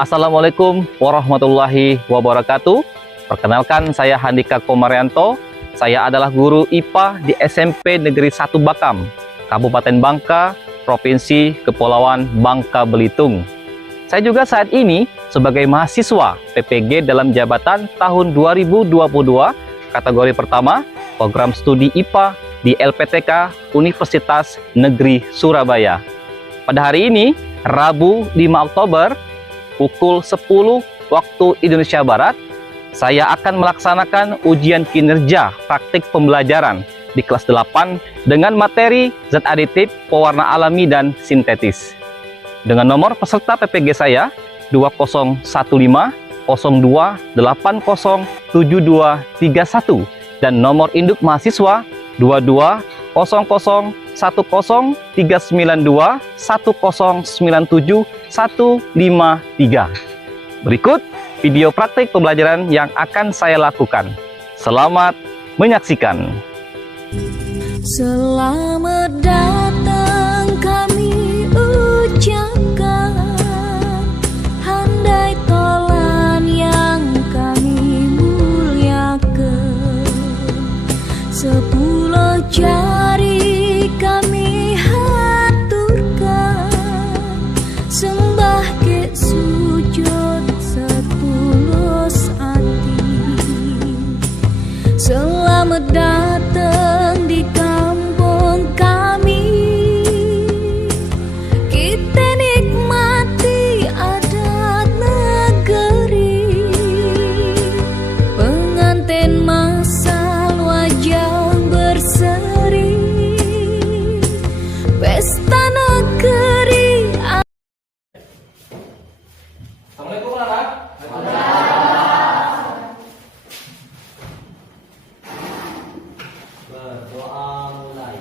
Assalamualaikum warahmatullahi wabarakatuh. Perkenalkan, saya Handika Komarianto. Saya adalah guru IPA di SMP Negeri 1 Bakam, Kabupaten Bangka, Provinsi Kepulauan Bangka Belitung. Saya juga saat ini sebagai mahasiswa PPG dalam jabatan tahun 2022, kategori pertama, program studi IPA di LPTK Universitas Negeri Surabaya. Pada hari ini, Rabu 5 Oktober, pukul 10 waktu Indonesia Barat, saya akan melaksanakan ujian kinerja praktik pembelajaran di kelas 8 dengan materi zat aditif, pewarna alami, dan sintetis. Dengan nomor peserta PPG saya 205102807231 dan nomor induk mahasiswa 22003921097153. Berikut video praktik pembelajaran yang akan saya lakukan. Selamat menyaksikan. Selamat datang kami ucapkan, handai tolan yang kami muliakan. 10 jari kami haturkan, sembah ke sujud setulus hati. Selamat datang di kampung kami, kita nikmati adat negeri. Pengantin masal wajah berseri, pesta negeri. Assalamualaikum anak. Berdoa mulai.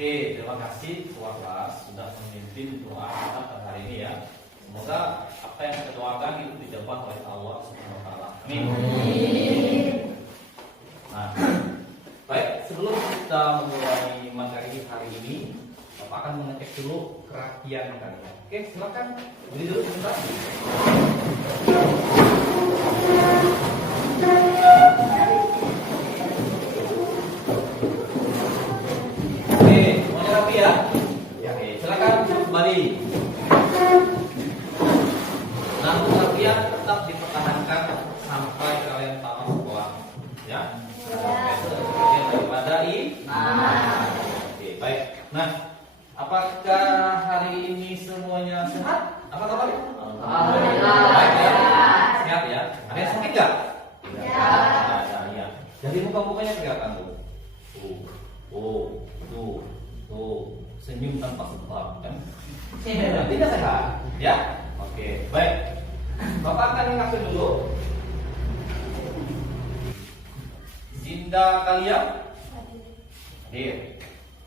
Oke, terima kasih ketua kelas sudah memimpin doa kita pada hari ini ya. Semoga apa yang kita doakan itu dijawab oleh Allah Subhanahu wa taala. Amin. Nah, baik, sebelum kita memulai materi hari ini, Bapak akan mengecek dulu kerapian kalian. Oke, silakan beri dulu sebentar. Kembali. Namun kalian tetap dipertahankan sampai kalian tamat sekolah, ya. Bagian daripada Oke, baik. Nah, apakah hari ini semuanya sehat? Apa kabarnya? Alhamdulillah. Baik ya. Sehat ya. Ada yang sakit nggak? Ada ya. Jadi muka-mukanya kelihatan tuh. Tuh. Senyum tanpa sebab kan? Tidak sehat, ya? Oke, baik. Bapak akan mengatur dulu. Zinda kalian? Hadir.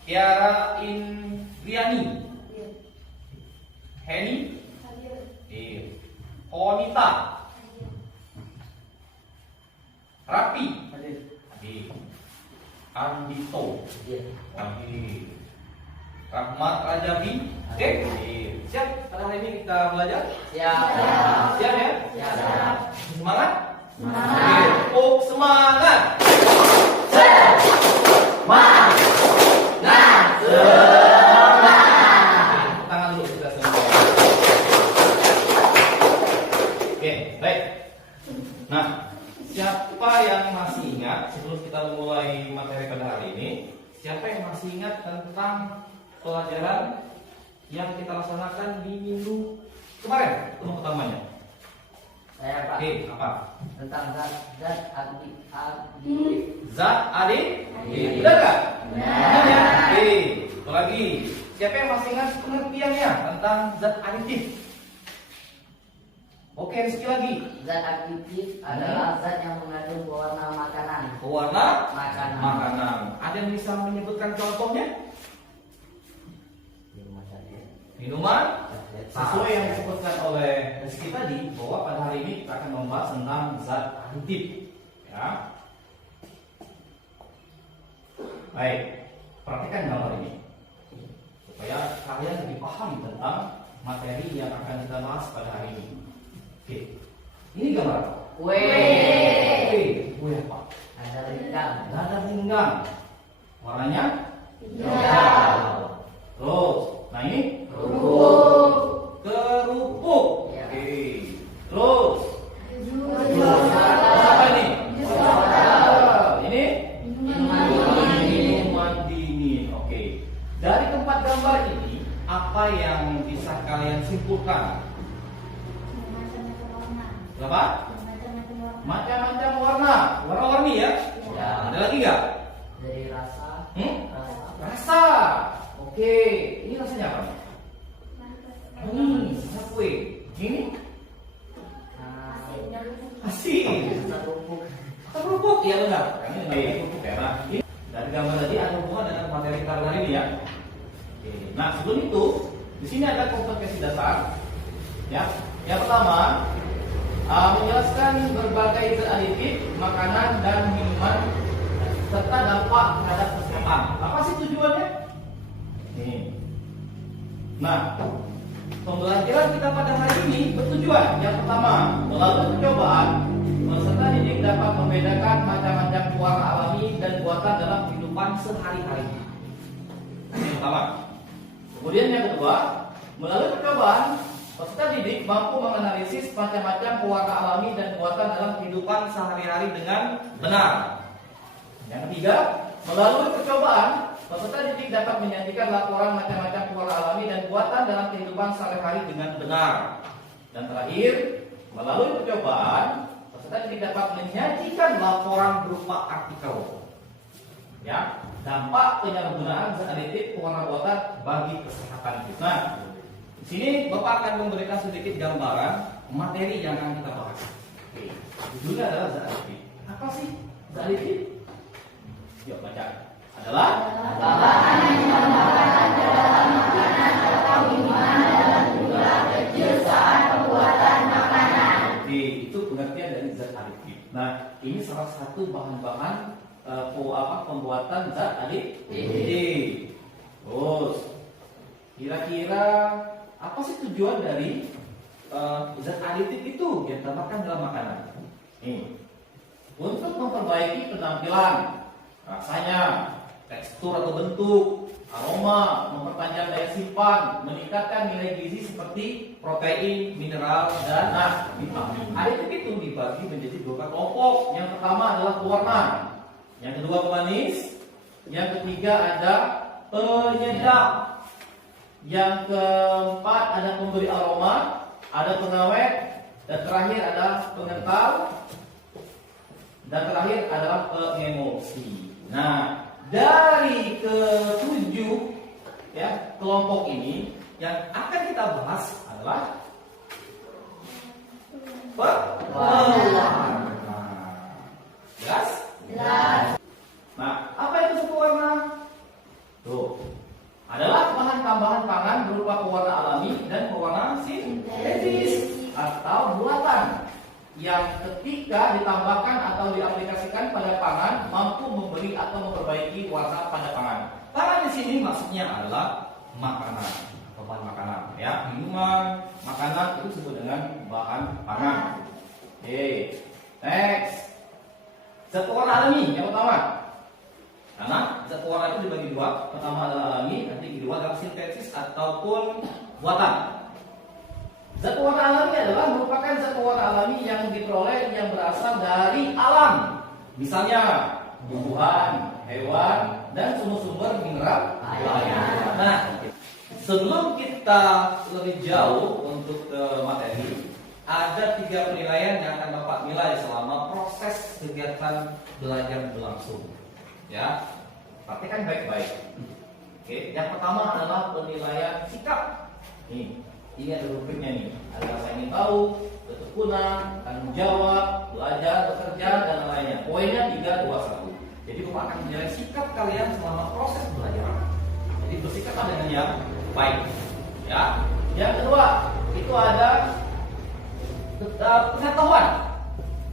Tiara Indriani? Heni? Hadir. Konita? Rapi? Hadir. Andito? Hadir. Rahmat Rajabi, oke? Siap? Pada hari ini kita belajar? Siap. Siap ya? Siap. Semangat? Semangat. Tepuk semangat. Semangat. Tangan dulu kita semua. Oke, baik. Nah, siapa yang masih ingat sebelum kita memulai materi pada hari ini? Siapa yang masih ingat tentang pelajaran yang kita laksanakan di minggu kemarin, pertemuan pertamanya? Saya Pak. Oke, apa? Tentang zat additif. Zat aditif. Benar nggak? Benar ya? Oke, satu lagi. Siapa yang masih ingat pengertiannya tentang zat aditif? Oke, sekali lagi. Zat additif adalah zat yang mengandung pewarna makanan. Pewarna Makanan. makanan. Ada yang bisa menyebutkan contohnya? Minuman sesuai yang disebutkan oleh Rizky tadi, bahwa pada hari ini kita akan membahas tentang zat aditif. Ya. Baik, perhatikan gambar ini supaya kalian lebih paham tentang materi yang akan kita bahas pada hari ini. Oke, ini gambar apa? Kue. Kue apa? Ada rendang. Dada pinggang. Warnanya Hijau. terus. Nah ini Kerupuk. kerupuk. Ya. Oke. Terus Jus. apa ini? Ini Minuman dingin. minuman dingin. Oke. Dari tempat gambar ini, apa yang bisa kalian simpulkan? Berapa? Macam-macam warna. Warna-warni ya? Ya. Ada lagi nggak? Dari rasa. Rasa. Rasa. Oke. Ini rasanya apa? Rasa kue. Ini asin. Rasa kerupuk. Kerupuk, iya benar. Ini namanya kerupuk ya. Nah, ini dari gambar tadi ada hubungan dengan materi kita hari ini ya. Oke. Nah, sebelum itu, di sini ada kompetensi dasar. Ya. Yang pertama, menjelaskan berbagai zat aditif, makanan dan minuman serta dampak terhadap kesehatan. Apa sih tujuannya? Nih. Nah, pembelajaran kita pada hari ini bertujuan yang pertama, melalui percobaan, peserta didik dapat membedakan macam-macam warna alami dan buatan dalam kehidupan sehari-hari. Ini yang pertama. Kemudian yang kedua, melalui percobaan, peserta didik mampu menganalisis macam-macam pewarna alami dan buatan dalam kehidupan sehari-hari dengan benar. Yang ketiga, melalui percobaan, peserta didik dapat menyajikan laporan macam-macam pewarna alami dan buatan dalam kehidupan sehari-hari dengan benar. Dan terakhir, melalui percobaan, peserta didik dapat menyajikan laporan berupa artikel. Ya, dampak penyalahgunaan zat aditif pewarna buatan bagi kesehatan kita. Di sini Bapak akan memberikan sedikit gambaran materi yang akan kita bahas. Oke, judulnya adalah zat aditif. Apa sih zat aditif? Yuk baca. Adalah Bahan yang ditambahkan ke dalam makanan atau minuman dalam jumlah kecil saat pembuatan makanan. Oke, itu pengertian dari zat aditif. Nah, ini salah satu bahan-bahan pembuatan zat aditif. Terus, kira-kira apa sih tujuan dari zat aditif itu yang ditambahkan dalam makanan? Nih, untuk memperbaiki penampilan, rasanya, tekstur atau bentuk, aroma, memperpanjang daya simpan, meningkatkan nilai gizi seperti protein, mineral, dan vitamin. Aditif itu dibagi menjadi dua kelompok. Yang pertama adalah pewarna, yang kedua pemanis, yang ketiga ada penyedap, yang keempat ada pemberi aroma, ada pengawet, dan terakhir ada pengental, dan terakhir adalah pengemulsi. Nah, dari ketujuh ya kelompok ini yang akan kita bahas adalah pewarna. Jelas? Jelas. Nah, apa itu pewarna? Tuh, adalah bahan tambahan pangan berupa pewarna alami dan pewarna sintetis atau buatan yang ketika ditambahkan atau diaplikasikan pada pangan mampu memberi atau memperbaiki warna pada pangan. Pangan di sini maksudnya adalah makanan atau bahan makanan, ya, minuman, makanan itu disebut dengan bahan pangan. Oke, next. Zat pewarna alami yang pertama. Karena zat pewarna itu dibagi dua. Pertama adalah alami, nanti kedua adalah sintetis ataupun buatan. Zat pewarna alami adalah merupakan zat pewarna alami yang diperoleh yang berasal dari alam. Misalnya tumbuhan, hewan, dan sumber-sumber mineral lain. Nah, di Sebelum kita lebih jauh untuk ke materi, ada 3 penilaian yang akan Bapak nilai selama proses kegiatan belajar berlangsung. Ya, praktekkan baik-baik. Oke, yang pertama adalah penilaian sikap. Ini ada rubriknya nih. Ada rasa ingin tahu, ketekunan, tanggung jawab, belajar, bekerja, dan lainnya. Poinnya 3, 2, 1. Jadi Bapak akan menilai sikap kalian selama proses belajar. Jadi bersikap dengan yang baik. Ya. Yang kedua, itu ada pengetahuan.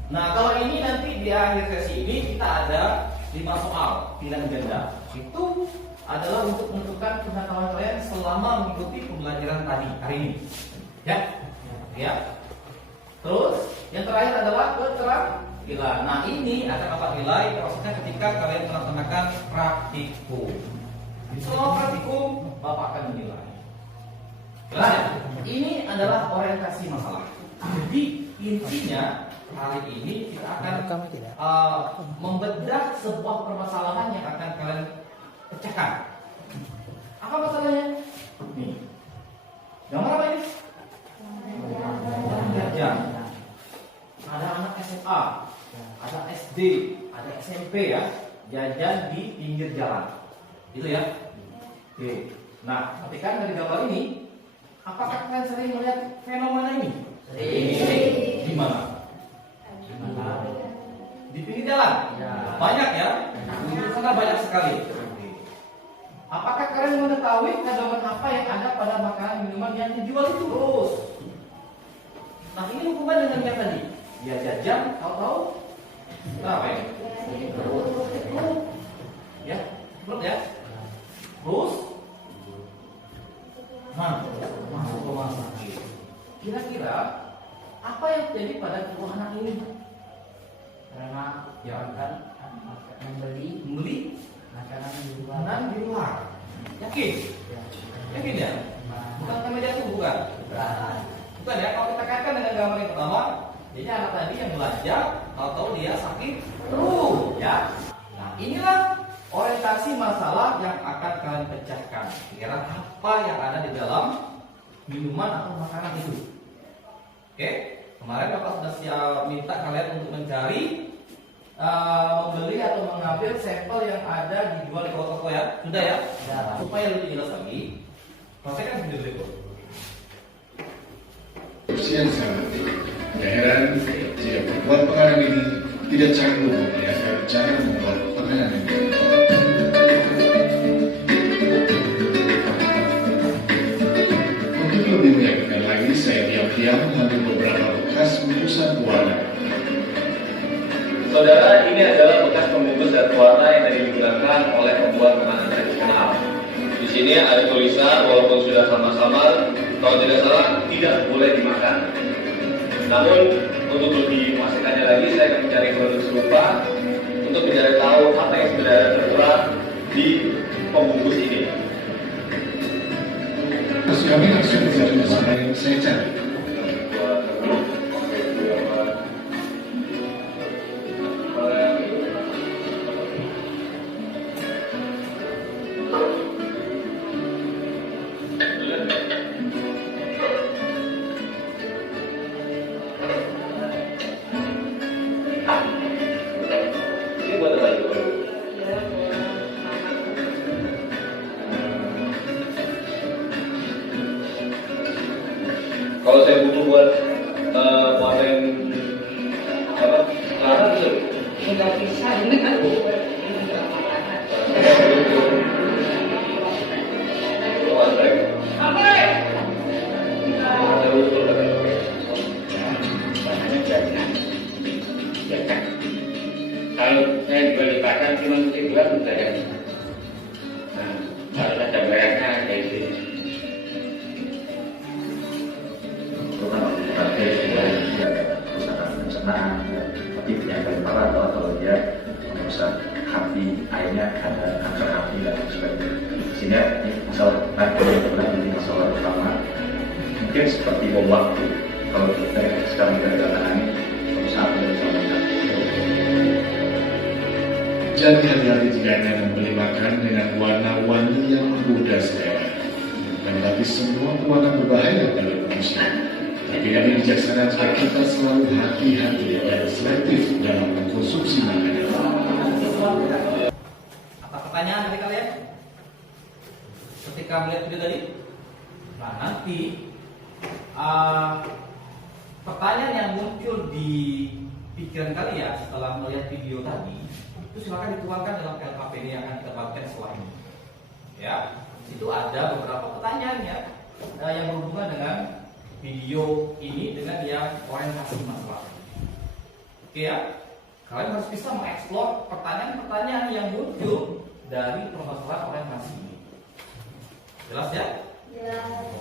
Nah, kalau ini nanti di akhir sesi ini kita ada 5 soal pilihan ganda. Itu adalah untuk menentukan pengetahuan kalian selama mengikuti pembelajaran tadi hari ini. Ya. Ya. Terus yang terakhir adalah keterampilan. Nah, ini akan Bapak nilai prosesnya ketika kalian melaksanakan praktikum. Selama praktikum Bapak akan menilai. Jelas ya? Ini adalah orientasi masalah. Jadi intinya hari ini kita akan membedah sebuah permasalahan yang akan kalian pecahkan. Apa masalahnya? Nih. Gambar apa ini? Jajan. Ada anak SMA, ada SD, ada SMP ya, jajan di pinggir jalan. Gitu ya. Oke. Nah, perhatikan dari gambar ini, apakah kalian sering melihat fenomena ini? Di mana? Di pinggir jalan. Banyak ya? Di sana banyak sekali. Apakah kalian mengetahui kandungan apa yang ada pada makanan minuman yang dijual itu? Terus. Nah, ini hubungan dengan yang tadi. Ya jajan, tahu-tahu apa ya? Ya, betul ya. Terus, masuk ke rumah sakit. Kira-kira apa yang terjadi pada kedua anak ini? Karena jangan membeli makanan di luar. Yakin? Yakin ya? Bukan kemeja itu bukan? Bukan ya? Kalau kita kaitkan dengan gambar yang pertama, jadi anak tadi yang belajar, tahu-tahu dia sakit terus, ya. Nah, inilah orientasi masalah yang akan kalian pecahkan. Kira apa yang ada di dalam minuman atau makanan itu? Oke, kemarin Bapak sudah minta kalian untuk mencari, membeli atau mengambil sampel yang ada dijual di toko ya, sudah ya? Supaya lebih jelas lagi, praktekkan sendiri berikut. Siang sangat tidak heran jika pembuat penganan ini tidak canggung melihat cara membuat penganan ini. Untuk lebih meyakinkan lagi, saya diam-diam mengambil beberapa bekas bungkusan warna. Saudara, ini adalah bekas pembungkus dan warna yang tadi digunakan oleh pembuat makanan tradisional. Di sini ada tulisan walaupun sudah sama-sama, kalau tidak salah tidak boleh dimakan. Namun untuk lebih memastikannya lagi, saya akan mencari produk serupa untuk mencari tahu apa yang sebenarnya tertera di pembungkus ini. Terus kami langsung mencari warna yang saya cari. Ini buat apa itu? Kalau saya butuh buat warna apa? Larang itu? Nggak bisa, ini kan Kalau saya dibalik-balikan cuma kedua sudah ya. Nah, harus ada merahnya kayak gitu. Tapi penyakit kepala atau kalau dia merusak hati, airnya ada kanker hati dan sebagainya. Sehingga ini masalah nanti jadi masalah utama. Mungkin seperti bom waktu. Kalau kita sekarang kita tangani, perusahaan bersama. Jangan hati-hati jika Anda membeli makan dengan warna-warni yang menggoda selera. mendekati semua pewarna berbahaya dalam manusia. Tapi kami bijaksana jika kita selalu hati-hati dan selektif dalam mengkonsumsi makanan. Apa pertanyaan dari kalian? Ketika melihat video tadi? Nah, nanti pertanyaan yang muncul di pikiran kalian setelah melihat video tadi, itu silakan dituangkan dalam LKPD yang akan kita bagikan setelah ini. Ya, itu ada beberapa pertanyaannya yang berhubungan dengan video ini dengan yang orientasi masalah. Oke ya, kalian harus bisa mengeksplor pertanyaan-pertanyaan yang muncul dari permasalahan orientasi ini. Jelas ya?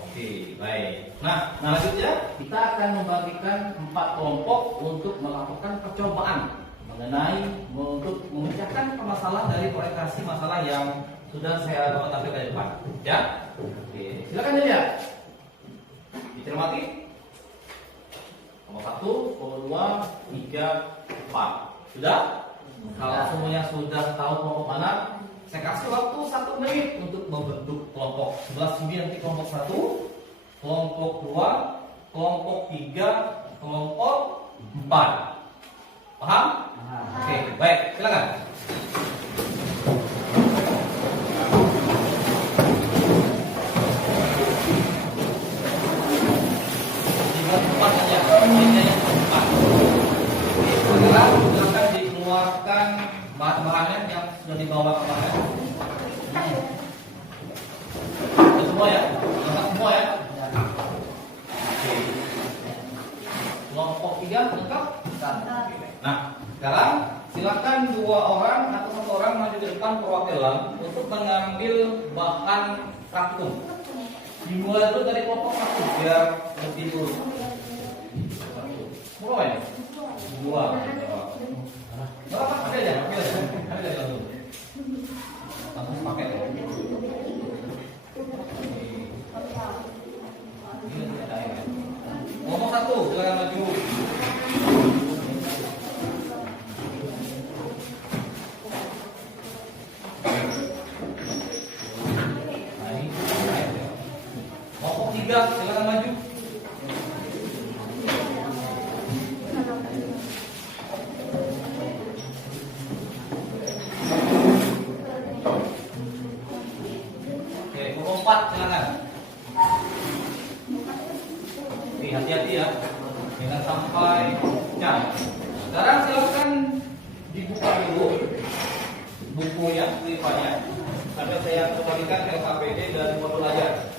Oke, baik. Nah, selanjutnya kita akan membagikan 4 kelompok untuk melakukan percobaan mengenai untuk memecahkan permasalahan dari orientasi masalah yang sudah saya tampilkan di depan. Ya? Oke, silakan dilihat. Dicermati. Nomor 1, nomor 2, 3, 4. Sudah? Kalau semuanya sudah tahu kelompok mana, saya kasih waktu 1 menit untuk membentuk kelompok. Sebelah sini nanti kelompok 1, kelompok 2, kelompok 3, kelompok 4. Paham? Oke, baik, silakan. Dibuat 4 saja. Ini yang 4. Sekarang silakan dikeluarkan bahan-bahannya yang sudah dibawa kemarin. Sudah semua ya? Lengkap semua ya? Oke. Kelompok 3 lengkap? Nah, sekarang silakan 2 orang atau 1 orang maju ke depan perwakilan untuk mengambil bahan praktikum. Dimulai dulu dari kelompok 1 biar lebih urut. Mulai ya? 2. Pakai aja langsung. Langsung pakai. Ngomong 1, silakan maju. Ngomong 3, silakan maju. Hati-hati ya, jangan sampai pecah. Sekarang silakan dibuka dulu bukunya, lipannya, sampai saya kembalikan LKPD dan modul ajar.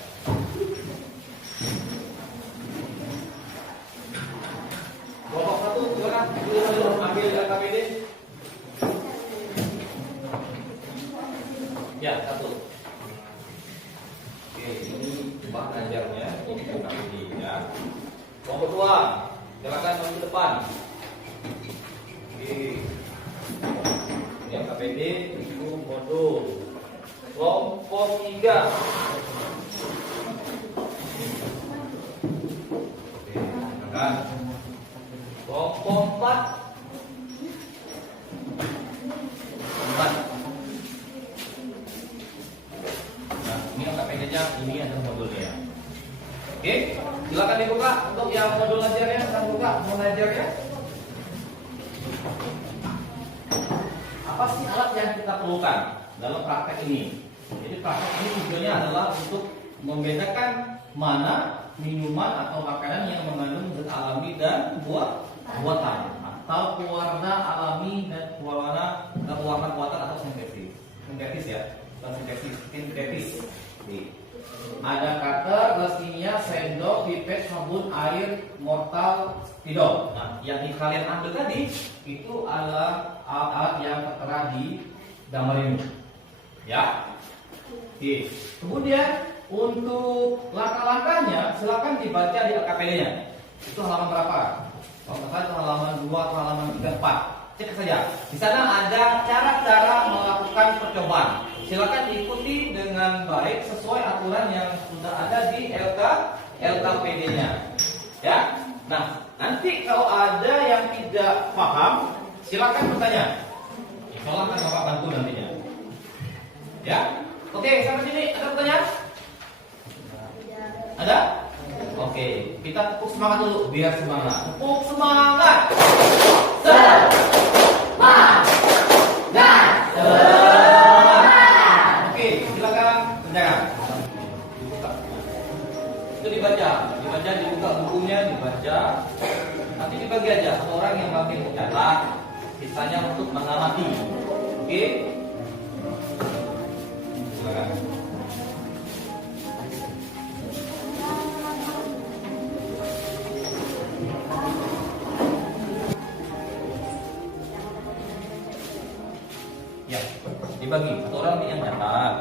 Kelompok 1 silakan ambil LKPD. Ya, 1. Oke, ini bahan ajarnya, ini LKPD ya. Kelompok 2, silakan maju ke depan. Oke. Ini KPD, itu modul. Kelompok 3. Oke, silakan. Kelompok 4. 4. Nah, ini KPD-nya, ini adalah modulnya. Oke, silakan dibuka untuk yang modul ajarnya, kita buka modul ajarnya. Apa sih alat yang kita perlukan dalam praktek ini? Jadi praktek ini tujuannya adalah untuk membedakan mana minuman atau makanan yang mengandung zat alami dan buatan, atau pewarna alami dan pewarna buatan atau sintetis ya, sintetis. Ada cutter, gelas kimia, sendok, pipet, sabun, air, mortal, spidol. Nah, yang kalian ambil tadi itu adalah alat-alat yang tertera di gambar ini. Ya. Oke. Kemudian untuk langkah-langkahnya silakan dibaca di LKPD-nya. Itu halaman berapa? Kalau nggak salah itu halaman 2 atau halaman 3, 4. Cek saja. Di sana ada cara-cara melakukan percobaan. Silakan diikuti dengan baik sesuai aturan yang sudah ada di LKPD-nya. Ya. Nah, nanti kalau ada yang tidak paham, silakan bertanya. Insyaallah akan Bapak bantu nantinya. Ya. Oke, sampai sini ada pertanyaan? Ada? Oke, kita tepuk semangat dulu biar semangat. Tepuk semangat. Oke, silakan kerjakan. Dibuka. Itu dibaca, dibuka bukunya, dibaca. Nanti dibagi aja satu orang yang pakai mencatat, sisanya untuk mengamati. Oke? Silakan. Ya, dibagi satu orang yang catat.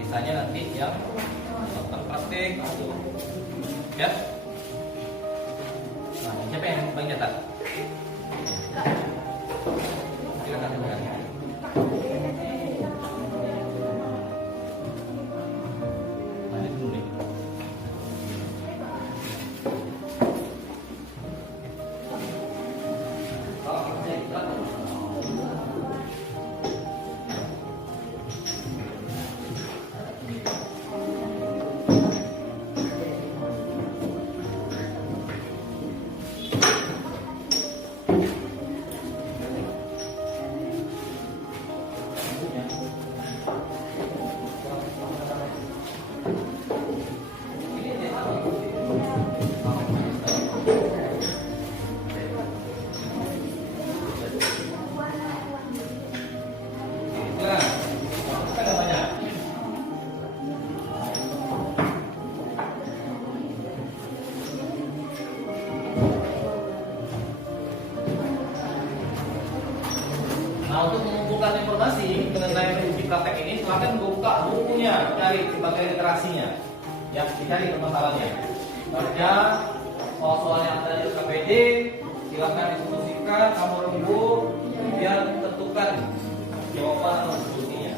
Sisanya nanti yang melakukan praktik. Ya. Nah, siapa yang bang catat? Silakan silakan. Mari dulu nih. Nah, untuk mengumpulkan informasi mengenai uji praktek ini, silakan buka bukunya, cari sebagai literasinya. Ya, dicari permasalahannya. Baca soal-soal yang ada di KPD, silakan diskusikan, kamu rembuk, kemudian tentukan jawaban atau solusinya.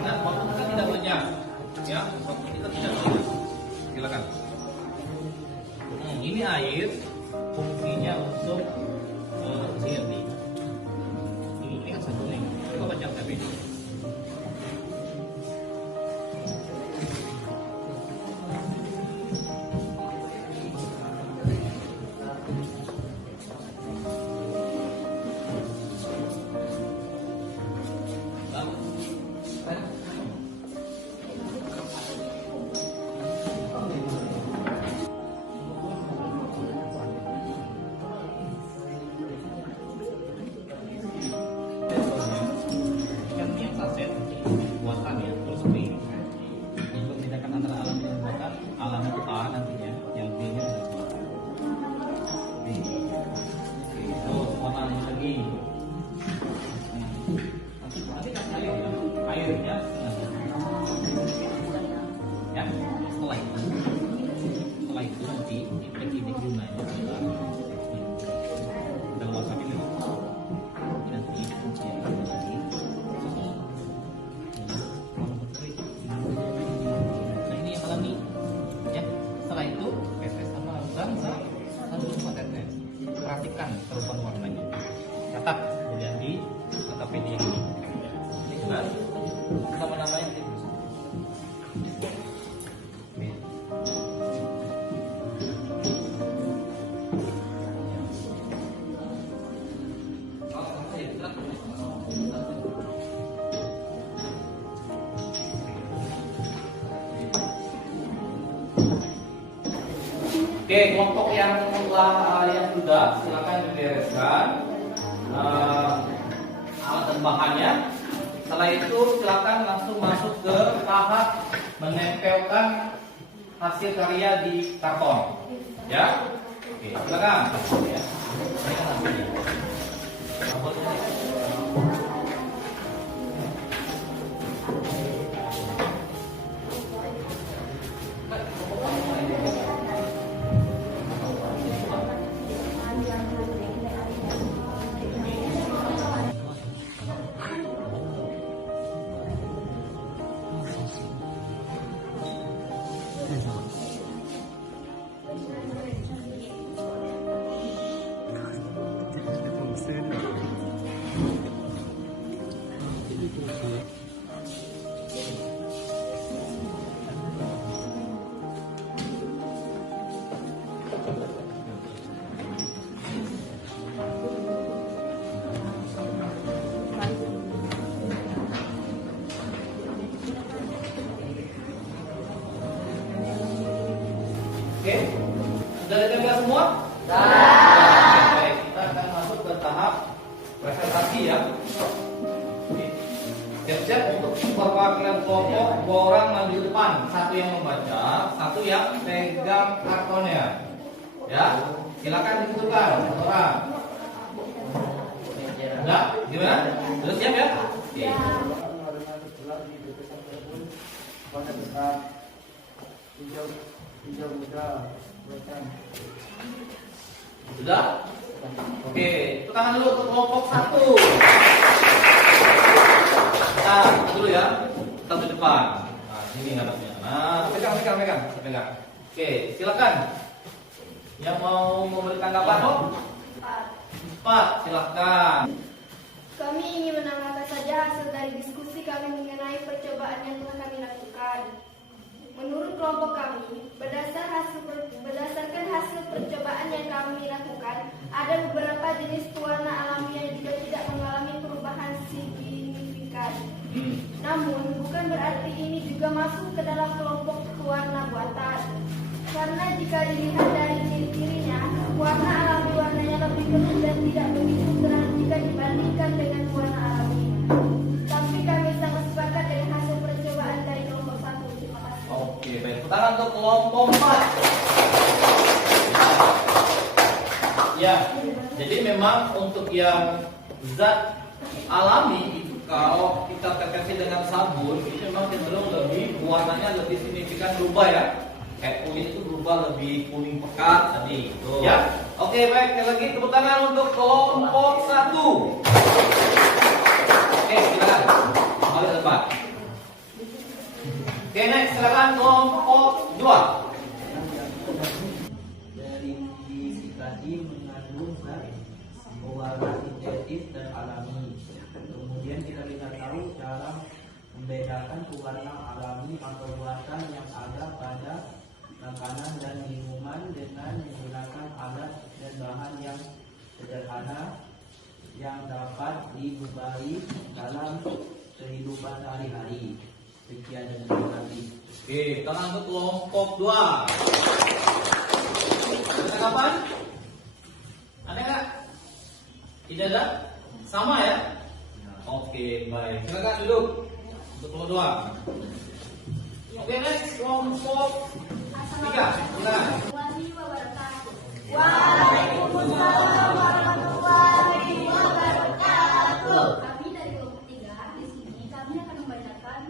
Nah, waktu kita tidak banyak, ya, waktu kita tidak banyak. Silakan. Ini air. Fungsinya untuk ini kan satu nih. Coba baca KPD. Alam itu A nantinya, yang B nya ada B. Itu warna lagi. Nanti kasih air ya, airnya ya. Setelah itu nanti ini gunanya dalam masa ini nanti lagi. Nah ini yang alami. Setelah itu tetes sama lautan sambil semua tetes. Perhatikan perubahan warnanya. Catat kemudian di KPD ini. Ini jelas. Nama-namanya ditulis. Oke, kelompok yang sudah silakan dibereskan alat dan bahannya. Setelah itu silakan langsung masuk ke tahap menempelkan hasil karya di karton. Ya, oke, silakan. Ya. semua? Sudah. Baik, kita akan masuk ke tahap presentasi ya. Siap-siap untuk perwakilan kelompok, 2 orang maju ke depan, 1 yang membaca, 1 yang pegang kartonnya. Ya, silakan ditentukan 1 orang. Udah, gimana? Sudah siap ya? Oke. Sudah? Oke, tepuk tangan dulu untuk kelompok 1. Nah, dulu ya. Kita ke depan. Nah, sini ngadepnya. Nah, pegang. Oke, silakan. Yang mau memberi tanggapan? 4, silakan. Kami ingin menambahkan saja hasil dari diskusi kami mengenai percobaan yang telah kami lakukan. Menurut kelompok kami, berdasarkan hasil percobaan yang kami lakukan, ada beberapa jenis pewarna alami yang juga tidak mengalami perubahan signifikan. Namun, bukan berarti ini juga masuk ke dalam kelompok pewarna buatan. Karena jika dilihat dari ciri-cirinya, warna alami warnanya lebih keruh dan tidak begitu terang jika dibandingkan dengan warna alami. Tapi kami sangat sepakat dengan hasil percobaan dari kelompok 1. Terima kasih. Oke, baik. Tepuk tangan untuk kelompok 4. Ya, jadi memang untuk yang zat alami itu kalau kita tetesin dengan sabun, itu memang cenderung lebih warnanya lebih signifikan berubah ya. Kayak kulit itu berubah lebih kuning pekat tadi. Tuh. Ya. Oke, baik. Sekali lagi tepuk tangan untuk kelompok 1. Oke, silakan. Kembali ke depan. Oke, next silakan kelompok 2. Dari sisi tadi mengandung zat pewarna sintetis dan alami. Kemudian kita bisa tahu cara membedakan pewarna alami atau buatan yang ada pada makanan dan minuman dengan menggunakan alat dan bahan yang sederhana yang dapat dijumpai dalam kehidupan sehari-hari. Sekian dan terima kasih. Oke, tangan untuk kelompok 2. Ada tanggapan? Ada nggak? Tidak ada? Sama ya? Oke, baik. Silakan duduk untuk kelompok 2. Oke, next kelompok 3. Silakan. Waalaikumsalam warahmatullahi wabarakatuh. Kami dari kelompok 3 di sini kami akan membacakan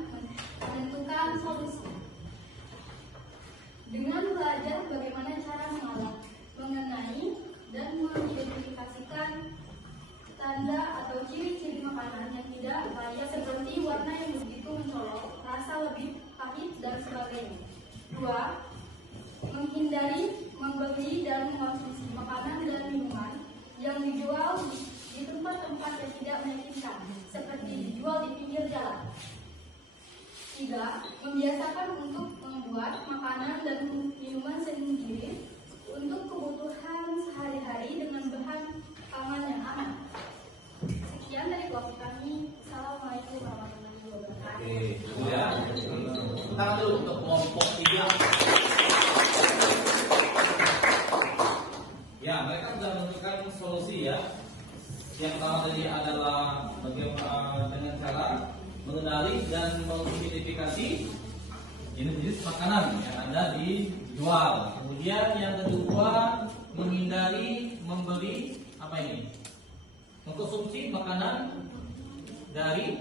menentukan solusi dengan belajar bagaimana cara mengenai dan mengidentifikasikan tanda atau ciri-ciri makanan yang tidak kaya seperti warna yang begitu mencolok, rasa lebih pahit dan sebagainya. 2. Menghindari membeli dan mengonsumsi makanan dan minuman yang dijual di tempat-tempat yang tidak meyakinkan, seperti dijual di pinggir jalan. 3. Membiasakan untuk membuat makanan dan minuman sendiri untuk kebutuhan sehari-hari dengan bahan pangan yang aman. Sekian dari kelompok kami. Assalamualaikum warahmatullahi wabarakatuh. Oke, ya. Tangan dulu untuk kelompok 3. Ya, mereka sudah menentukan solusi ya. Yang pertama tadi adalah bagaimana dengan cara mengenali dan mengidentifikasi jenis-jenis makanan yang ada dijual. Kemudian yang kedua, menghindari membeli apa ini? Mengkonsumsi makanan dari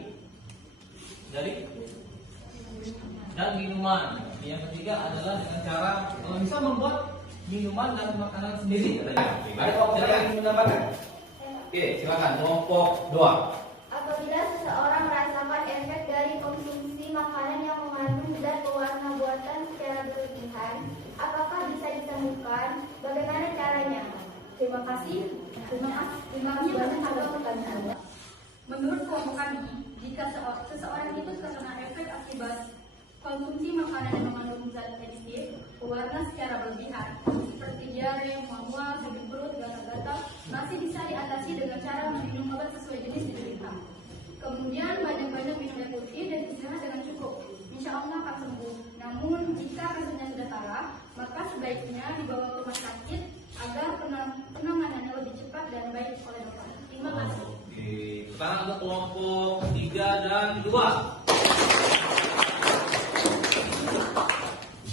dan minuman. Yang ketiga adalah dengan cara kalau bisa membuat minuman dan makanan sendiri. Ada kelompok yang ingin menambahkan? Oke, silakan kelompok 2. Apabila seseorang merasakan efek dari konsumsi makanan yang mengandung zat pewarna buatan secara berlebihan, apakah bisa disembuhkan? Bagaimana caranya? Terima kasih. Terima kasih atas pertanyaan. Menurut kelompok kami, jika seseorang itu terkena efek akibat konsumsi makanan yang mengandung zat adiktif, pewarna secara berlebihan, seperti diare, mual, sakit perut, gatal-gatal, masih bisa diatasi dengan cara meminum obat sesuai jenis diberikan. Kemudian banyak-banyak minum air putih dan istirahat dengan cukup. Insya Allah akan sembuh. Namun jika kasusnya sudah parah, maka sebaiknya dibawa ke rumah sakit Sekarang untuk kelompok 3 dan 2.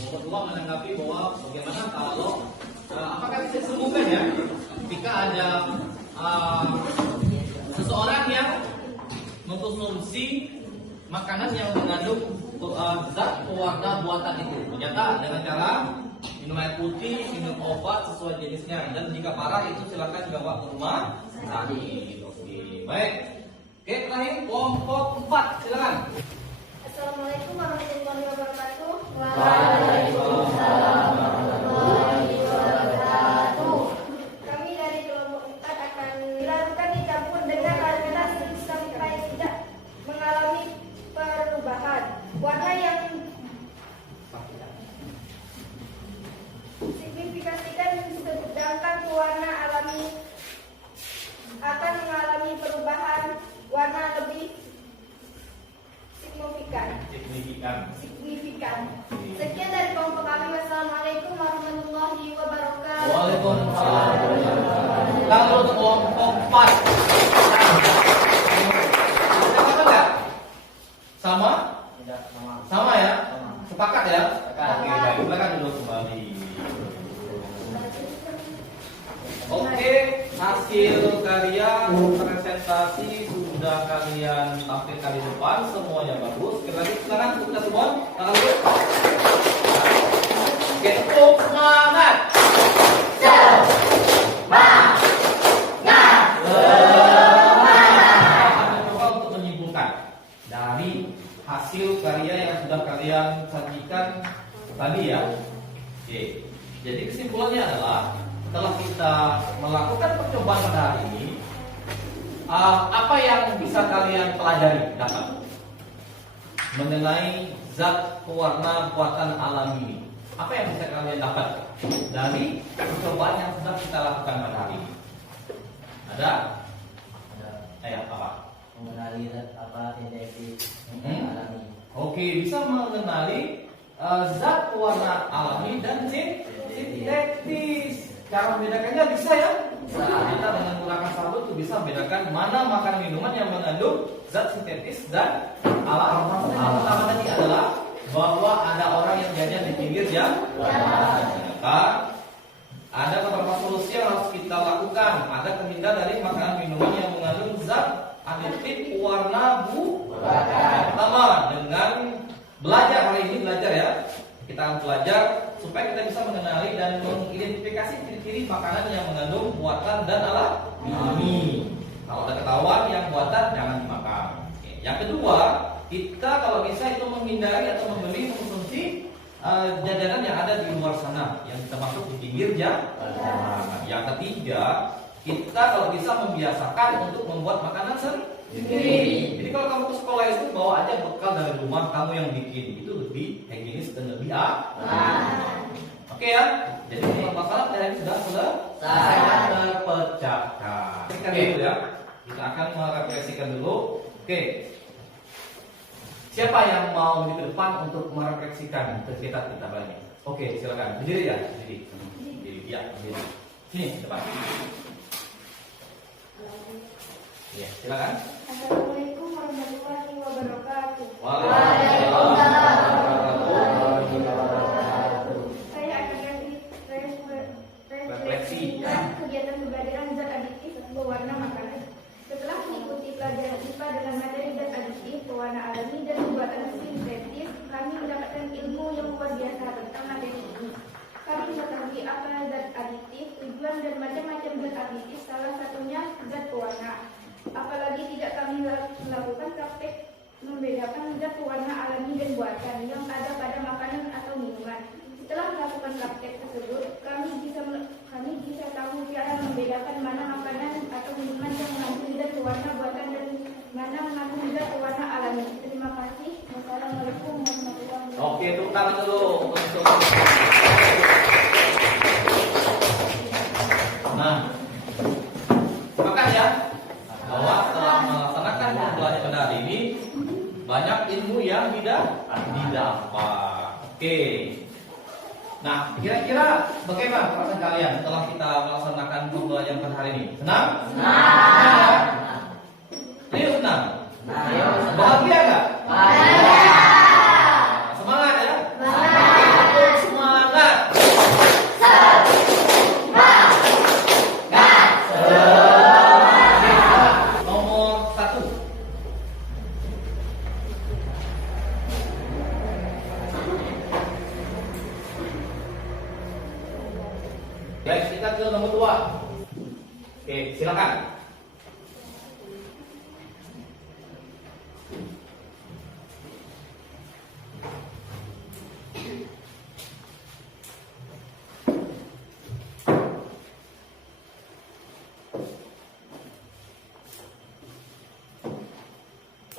Kelompok 2 menanggapi bahwa bagaimana kalau apakah bisa disembuhkan ya ketika ada seseorang yang mengkonsumsi makanan yang mengandung zat pewarna buatan itu. Ternyata dengan cara minum air putih, minum obat sesuai jenisnya, dan jika parah itu silakan bawa ke rumah sakit. Oke, baik. Oke, terakhir kelompok 4, silakan. Assalamualaikum warahmatullahi wabarakatuh. Waalaikumsalam warahmatullahi wabarakatuh. Kami dari kelompok 4 akan dilakukan dicampur dengan kata sampai tidak mengalami perubahan warna yang signifikan, sedangkan warna alami akan mengalami perubahan warna lebih signifikan. Sekian dari kelompok kami. Wassalamualaikum warahmatullahi wabarakatuh. Waalaikumsalam. Kalau untuk kelompok 4 sama? Tidak sama. Sama ya? Sepakat ya? Sepakat. Oke, baik. Silakan duduk kembali. Oke, hasil karya presentasi sudah kalian tampilkan di depan, semuanya bagus. Sekali lagi silakan untuk kita semua, tangan dulu. Oke, tepuk semangat. Coba untuk menyimpulkan dari hasil karya yang sudah kalian sajikan tadi ya. Oke, jadi kesimpulannya adalah setelah kita melakukan percobaan pada hari ini, apa yang bisa kalian pelajari dapat mengenai zat pewarna buatan alami ini? Apa yang bisa kalian dapat dari percobaan yang sudah kita lakukan pada hari ini? Ada? Apa? Mengenali zat apa sintetis alami. Oke, bisa mengenali zat pewarna alami dan sintetis. Cara membedakannya bisa ya? Kita dengan menggunakan sabun itu bisa membedakan mana makanan minuman yang mengandung zat sintetis dan alami. Yang pertama tadi adalah bahwa ada orang yang jajan di pinggir jalan. Ternyata ada beberapa solusi yang harus kita lakukan. Ada terhindar dari makanan minuman yang mengandung zat aditif warna buatan. Pertama, dengan belajar, hari ini belajar ya. Kita akan belajar supaya kita bisa mengenali dan mengidentifikasi ciri-ciri makanan yang mengandung buatan dan alami. Kalau ada ketahuan yang buatan, jangan dimakan. Oke. Yang kedua, kita kalau bisa itu menghindari atau membeli konsumsi jajanan yang ada di luar sana, yang kita masuk di pinggir jalan. Yang ketiga, kita kalau bisa membiasakan untuk membuat makanan sendiri. Jadi kalau kamu ke sekolah itu bawa aja bekal dari rumah kamu yang bikin, itu lebih higienis dan lebih aman. Oke ya. Jadi masalah dari sudah selesai terpecahkan. Kita dulu ya. Kita akan merefleksikan dulu. Oke. Siapa yang mau di depan untuk merefleksikan cerita kita banyak? Oke, silakan. Berdiri ya, berdiri. Ya, berdiri. Sini depan. Ya, silakan. Assalamualaikum warahmatullahi wabarakatuh. Waalaikumsalam. Saya akan refleksikan kegiatan perbedaan zat aditif pewarna makanan. Setelah mengikuti pelajaran IPA dengan materi zat aditif, pewarna alami dan buatan sintetis, kami mendapatkan ilmu yang luar biasa tentang materi ini. Kami mengetahui apa zat aditif, tujuan dan macam-macam zat aditif, salah satunya zat pewarna. Apalagi tidak kami melakukan praktek membedakan zat pewarna alami dan buatan yang ada pada makanan atau minuman. Setelah melakukan praktek tersebut, kami bisa tahu cara membedakan mana makanan atau minuman yang mengandung zat pewarna buatan dan mana mengandung zat pewarna alami. Terima kasih. Wassalamualaikum warahmatullahi wabarakatuh. Oke, tepuk tangan dulu untuk. Nah, sepakat ya bahwa setelah melaksanakan pembelajaran pada hari ini banyak ilmu yang didapat. Oke. Nah, kira-kira bagaimana perasaan kalian setelah kita melaksanakan pembelajaran pada hari ini? Senang? Senang. Ayo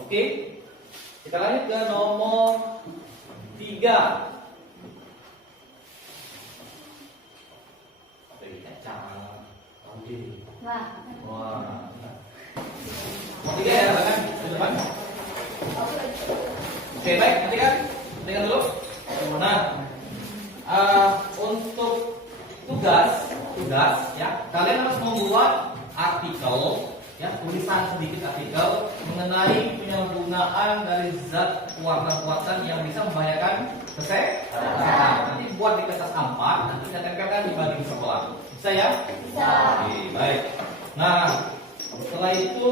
Oke. Kita lanjut ke nomor 3. Wah. Nomor 3 ya, kan? Di depan. Oke, baik. Nanti kan, dengar dulu. Nah, untuk tugas ya, kalian harus membuat artikel, ya, tulisan sedikit artikel mengenai penyalahgunaan dari zat warna-warna yang bisa membahayakan kesehatan. Nanti buat di kertas A4, nanti kita tempelkan di bagian sebelah. Bisa ya? Bisa. Oke, baik. Nah, setelah itu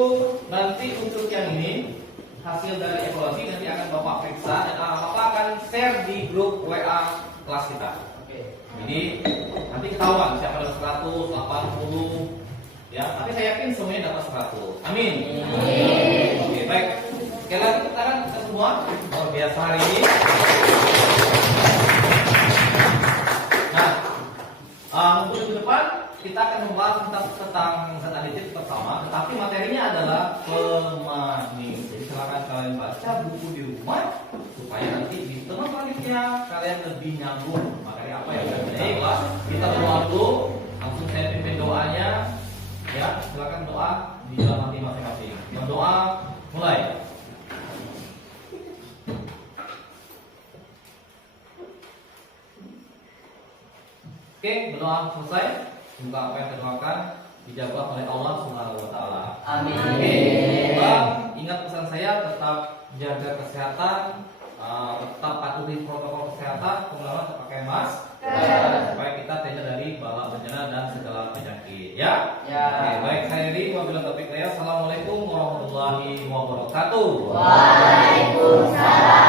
nanti untuk yang ini hasil dari evaluasi nanti akan Bapak periksa dan Bapak akan share di grup WA kelas kita. Oke. Jadi nanti ketahuan siapa dapat 100, 80 ya, tapi saya yakin semuanya dapat 100. Amin. Amin. Oke, baik. Sekali lagi tangan kita semua luar biasa hari ini. Nah, untuk ke depan kita akan membahas tentang zat aditif pertama, tetapi materinya adalah pemanis. Jadi silakan kalian baca buku di rumah supaya nanti di teman panitia kalian lebih nyambung makanya apa yang baiklah. Kita doa dulu, langsung saya pimpin doanya. Ya, silakan doa di dalam hati masing-masing. Berdoa mulai. Oke, berdoa selesai. Semoga apa yang terdoakan dijawab oleh Allah Subhanahu wa taala. Amin. Oke. Ingat pesan saya, tetap jaga kesehatan, tetap patuhi protokol kesehatan, pengeluaran tetap pakai masker supaya kita terhindar dari bala bencana dan segala penyakit. Ya? Ya. Oke, baik, saya Ri, wabillahi taufiq hidayah. Assalamualaikum warahmatullahi wabarakatuh. Waalaikumsalam.